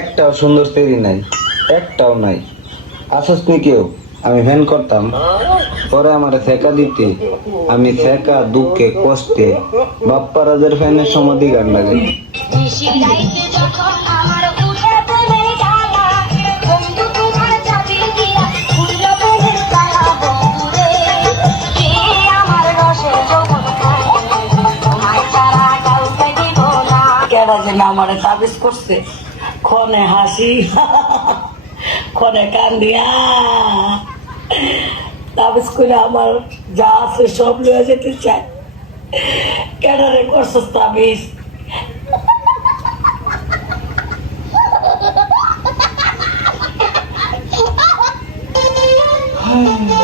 একটাও সুন্দর তেরি নাই একটাও নাই। আসস নি কেউ আমি ভ্যান করতাম। পরে আমার ফেকা দিতে আমি ফেকা দুঃখে কষ্টে বাপ্পা রাজের ফ্যানের সমাধি গান লাগে আমারে তাবিজ করছে। ক্ষণে হাসি ক্ষণে কান্দিয়া তাবিজ করে আমার যা আছে সব লয়ে যেতে চায় কেডারে করছস তাবিজ हाँ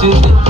to the